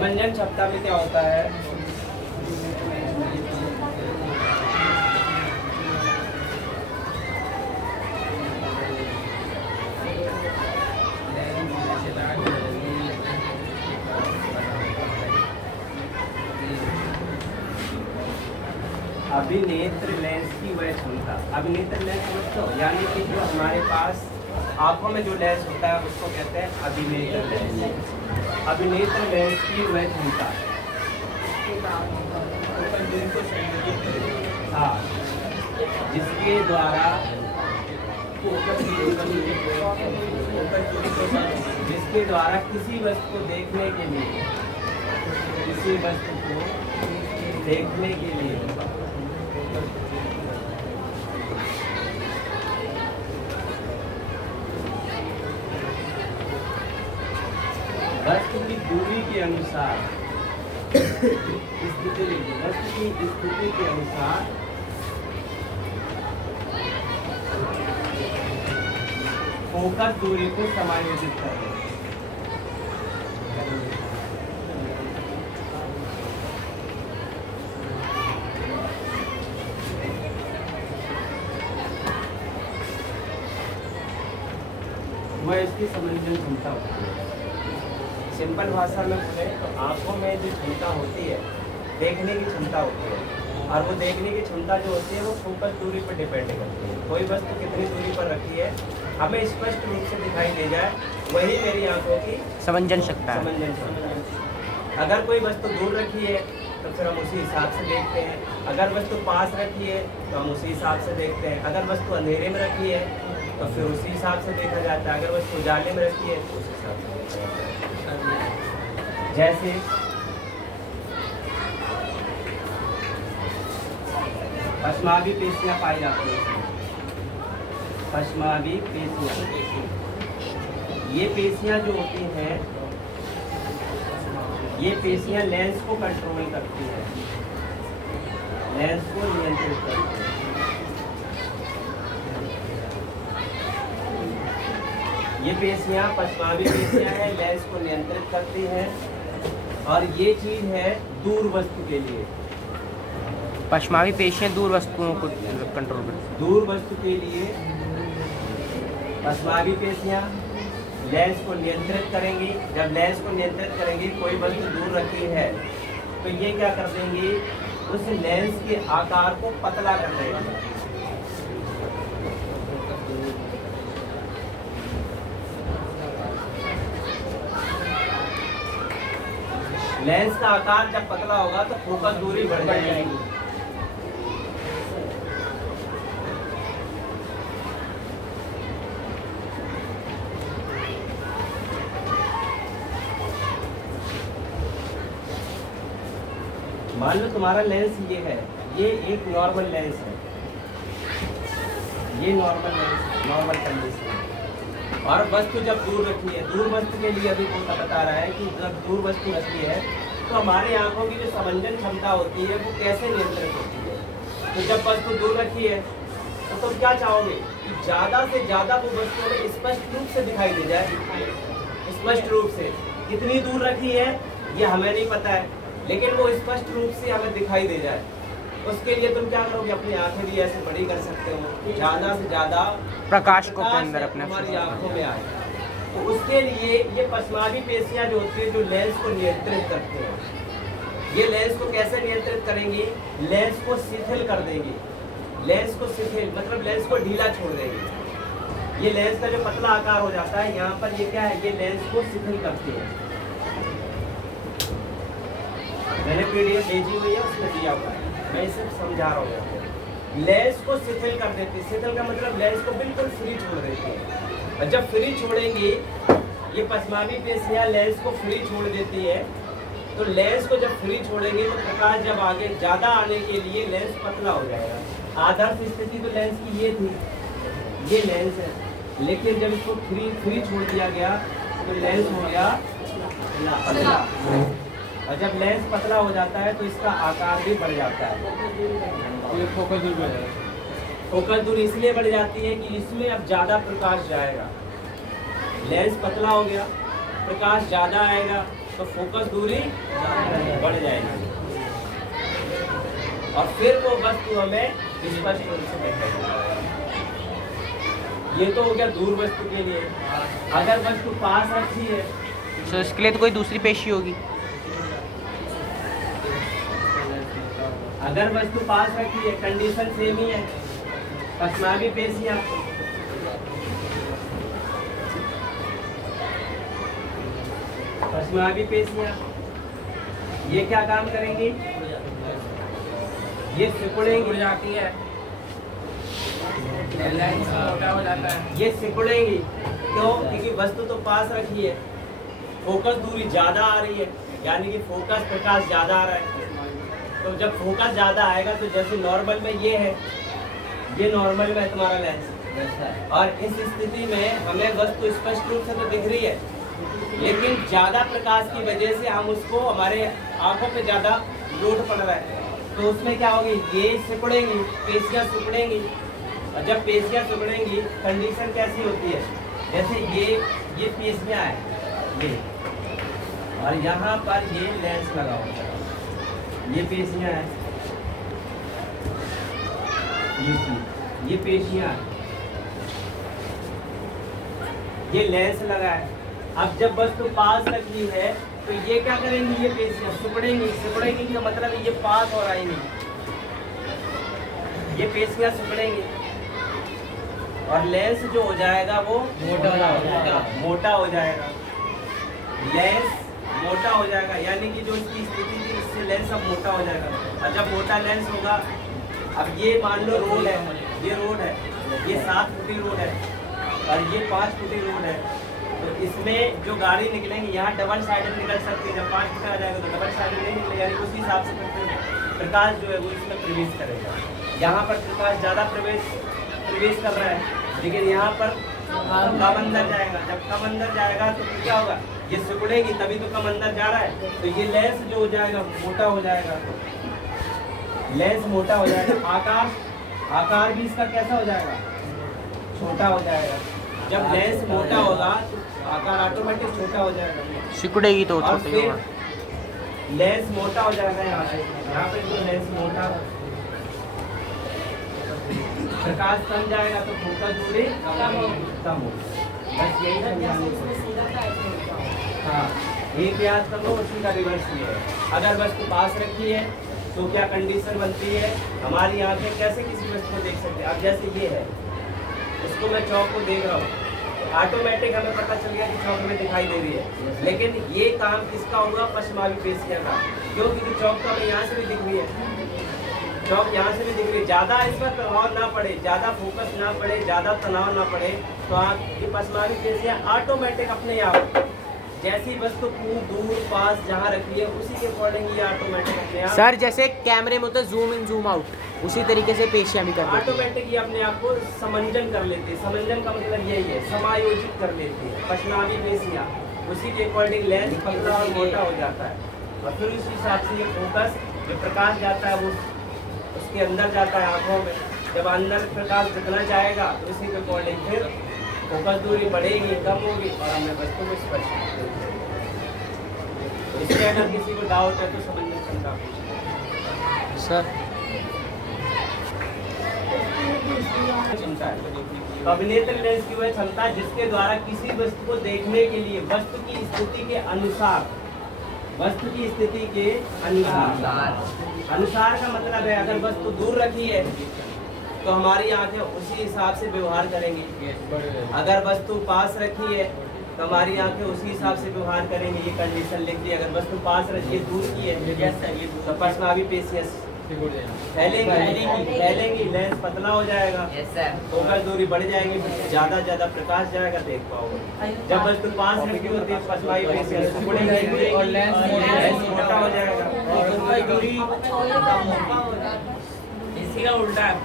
समंजन क्षमता में क्या होता है? अभिनेत्र लेंस की वह क्षमता, अभिनेत्र लेंस समझते हो, यानी कि जो हमारे पास आंखों में जो लेंस होता है उसको कहते हैं अभिनेत्र लेंस। अभिनेत्र लेंस की वह क्षमता, हाँ, जिसके द्वारा किसी वस्तु को देखने के लिए, किसी वस्तु को देखने के लिए वस्तु की दूरी के अनुसार, वस्तु की स्थिति के अनुसार फोकस दूरी को समायोजित करना। वह इसकी समंजन क्षमता होती है। सिंपल भाषा में बोले तो आंखों में जो क्षमता होती है, देखने की क्षमता होती है, और वो देखने की क्षमता जो होती है वो फोकस दूरी पर डिपेंड करती है। कोई वस्तु कितनी दूरी पर रखी है हमें स्पष्ट रूप से दिखाई दे जाए, वही मेरी आंखों की समंजन शक्ति है। अगर कोई वस्तु दूर रखी है तो फिर हम उसी हिसाब से देखते हैं। अगर वस्तु पास रखी है तो हम उसी हिसाब से देखते हैं। अगर वस्तु अंधेरे में रखी है तो फिर उसी हिसाब से देखा जाता है। अगर वस्तु उजाले में रखी है तो उस हिसाब से देखा जाता है। जैसे पश्मावी पेशियां पाई जाती हैं। पश्मावी पेशियां, ये पेशियां जो होती हैं, ये पेशियां लेंस को कंट्रोल करती हैं, लेंस को नियंत्रित करती हैं। ये पेशियां पश्मावी पेशियां हैं, लेंस को नियंत्रित करती हैं, और ये चीज है दूर वस्तु के लिए। पश्मावी पेशियां दूर वस्तुओं को कंट्रोल करती हैं। दूर वस्तु के लिए पश्मावी पेशियां लेंस को नियंत्रित करेंगी। जब लेंस को नियंत्रित करेंगी, कोई वस्तु दूर रखी है तो ये क्या कर देंगी, उस लेंस के आकार को पतला कर देंगे। लेंस का आकार जब पतला होगा तो फोकस दूरी बढ़ जाएगी। मान लो तुम्हारा लेंस ये है, ये एक नॉर्मल लेंस है, ये नॉर्मल लेंस, नॉर्मल कंडीशन, और वस्तु जब दूर रखी है, दूर वस्तु के लिए अभी कौन बता रहा है कि जब दूर वस्तु रखी है तो हमारी आंखों की जो समंजन क्षमता होती है वो कैसे नियंत्रित होती है। तो जब वस्तु दूर रखी है तो तुम क्या चाहोगे कि ज़्यादा से ज़्यादा वो वस्तु हमें स्पष्ट रूप से दिखाई दे जाए। स्पष्ट रूप से कितनी दूर रखी है ये हमें नहीं पता है, लेकिन वो स्पष्ट रूप से हमें दिखाई दे जाए। उसके लिए तुम क्या करोगे, अपनी आंखें भी ऐसे बड़ी कर सकते हो, ज़्यादा से ज़्यादा प्रकाश को अंदर अपने हमारी आंखों में आए। तो उसके लिए ये पश्मावी पेशियां जो होती है, जो लेंस को नियंत्रित करते हैं, ये लेंस को कैसे नियंत्रित करेंगी, लेंस को शिथिल कर देंगी। लेंस को शिथिल मतलब लेंस को ढीला छोड़ देंगी। ये लेंस का जो पतला आकार हो जाता है, यहाँ पर ये क्या है, ये लेंस को शिथिल करती है। मैंने पीडीएफ भेजी हुई है, उसमें दिया हुआ है, मैं इसे समझा रहा हूँ। लेंस को शिथिल कर देती है। शिथिल का मतलब लेंस को बिल्कुल फ्री छोड़ देती है। और जब फ्री छोड़ेंगी, ये पश्मावी पेशियां लेंस को फ्री छोड़ देती है, तो लेंस को जब फ्री छोड़ेंगे तो प्रकाश जब आगे ज़्यादा आने के लिए लेंस पतला हो जाएगा। आदर्श स्थिति तो लेंस की ये थी, ये लेंस है, लेकिन जब इसको फ्री छोड़ दिया गया तो लेंस हो गया पतला। और जब लेंस पतला हो जाता है तो इसका आकार भी बढ़ जाता है। ये फोकस दूर बढ़ जाएगा। फोकस दूरी इसलिए बढ़ जाती है कि इसमें अब ज़्यादा प्रकाश जाएगा। लेंस पतला हो गया, प्रकाश ज़्यादा आएगा, तो फोकस दूरी बढ़ जाएगी और फिर वो वस्तु हमें स्पष्ट रूप से दिखेगी। ये तो हो गया दूर वस्तु के लिए। अगर वस्तु पास रखी है सर इसके लिए तो कोई दूसरी पेशी होगी। अगर वस्तु पास रखी है कंडीशन सेम ही है। पश्चिमी पेशियां ये क्या काम करेंगी? ये सिकुड़ेंगी जाती है, मोटा हो जाता है। ये सिकुड़ेंगी क्यों? क्योंकि वस्तु तो पास रखी है, फोकस दूरी ज्यादा आ रही है, यानी कि फोकस प्रकाश ज्यादा आ रहा है। तो जब फोकस ज्यादा आएगा तो जैसे नॉर्मल में ये है, ये नॉर्मल में है तुम्हारा लेंस, और इस स्थिति में हमें वस्तु स्पष्ट रूप से तो दिख रही है, लेकिन ज्यादा प्रकाश की वजह से हम उसको हमारे आंखों पे ज्यादा लोड पड़ रहा है। तो उसमें क्या होगी? ये सिकुड़ेंगी, पेशियां सिकुड़ेंगी, और जब पेशियां सिकुड़ेंगी कंडीशन कैसी होती है? जैसे ये पेशियां है ये, और यहाँ पर ये लेंस लगा होता है, ये पेशियां है, ये पेशियां, ये लेंस लगा है। अब जब वस्तु पास रखी है तो ये क्या करेंगी? ये पेशियां सिकुड़ेंगी का मतलब ये पास हो रहा ही नहीं, ये पेशियां सिकुड़ेंगी और लेंस जो हो जाएगा वो मोटा हो जाएगा। लेंस मोटा हो जाएगा, यानी कि जो इसकी स्थिति थी इससे लेंस अब मोटा हो जाएगा। और जब मोटा लेंस होगा, अब ये मान लो रोड है, ये रोड है, ये 7 फुटी रोड है और ये 5 फुटी रोड है। तो इसमें जो गाड़ी निकलेंगी यहाँ डबल साइडेड निकल सकती है। जब 5 फुट आ जाएगा तो डबल साइडेड नहीं निकलेगा, यानी उसी हिसाब से प्रकाश जो है वो इसमें प्रवेश करेगा। यहाँ पर प्रकाश ज़्यादा प्रवेश कर रहा है, लेकिन यहाँ पर कम अंदर जाएगा। जब कम अंदर जाएगा तो क्या होगा? ये सिकुड़ेगी, तभी तो कम अंदर जा रहा है। तो ये लेंस जो हो जाएगा मोटा हो जाएगा, लेंस मोटा हो जाएगा। आकार भी इसका कैसा हो जाएगा? छोटा हो जाएगा। जब लेंस मोटा होगा तो आकार ऑटोमेटिक छोटा हो जाएगा, सिकुड़ेगी तो और छोटी फिर होगा। लेंस मोटा हो जाएगा। यहाँ पे जो लेंस मोटा, प्रकाश कम जाएगा तो फोकस दूरी कम हो। बस यही समझाने को। हाँ, एक याद कर लो, उसी का रिवर्स ये है। अगर वस्तु पास रखी है तो क्या कंडीशन बनती है? हमारी आंखें कैसे किसी वस्तु को देख सकते हैं? अब जैसे ये है, इसको मैं चौक को देख रहा हूँ, ऑटोमेटिक हमें पता चल गया कि चौक में दिखाई दे रही है, लेकिन ये काम किसका होगा? पश्चिमी पेशियां का। क्यों? क्योंकि चौक तो हमें यहाँ से भी दिख रही है, चौक यहाँ से भी दिख रही है। ज़्यादा इस पर प्रभाव ना पड़े, ज़्यादा फोकस ना पड़े, ज़्यादा तनाव ना पड़े, तो आप ये पश्चिमी पेशियां ऑटोमेटिक अपने आप जैसी वस्तु दूर पास जहाँ रखी है उसी के अकॉर्डिंग ये ऑटोमेटिक अपने आप सर जैसे कैमरे में होता है जूम इन जूम आउट, उसी तरीके से पेशियां भी करते हैं। ऑटोमेटिक ये अपने आप को समंजन कर लेती है। समंजन का मतलब यही है, समायोजित कर लेती है पश्चिमी पेशियां, उसी के अकॉर्डिंग लेंस पतला और मोटा हो जाता है, और फिर उस हिसाब से ये फोकस जो प्रकाश जाता है वो उसके अंदर जाता है आँखों में। जब अंदर प्रकाश जितना जाएगा तो उसी के अकॉर्डिंग फिर फोकस दूरी बढ़ेगी, कम होगी और हमें वस्तु को स्पष्ट। इसमें अगर किसी को डाउट है तो समझने क्षमता सर अभिनेत्र लेंस की वह क्षमता जिसके द्वारा किसी वस्तु को देखने के लिए वस्तु की स्थिति के अनुसार का मतलब है, अगर वस्तु दूर रखी है तो हमारी आंखें उसी हिसाब से व्यवहार करेंगी। अगर वस्तु पास रखी है तो हमारी आंखें उसी हिसाब से व्यवहार करेंगी। ये कंडीशन लिख दी। अगर वस्तु पास रखी है, दूर की है तो पश्चिमी पेशियां फैलेंगी, लेंस पतला हो जाएगा, फोकस दूरी बढ़ जाएगी, ज्यादा प्रकाश जाएगा, देख पाओगे। जब वस्तु पास रखी होती है पश्चिमी पेशियां सिकुड़ेंगी और लेंस मोटा हो जाएगा और फोकस दूरी इसी का उल्टा है।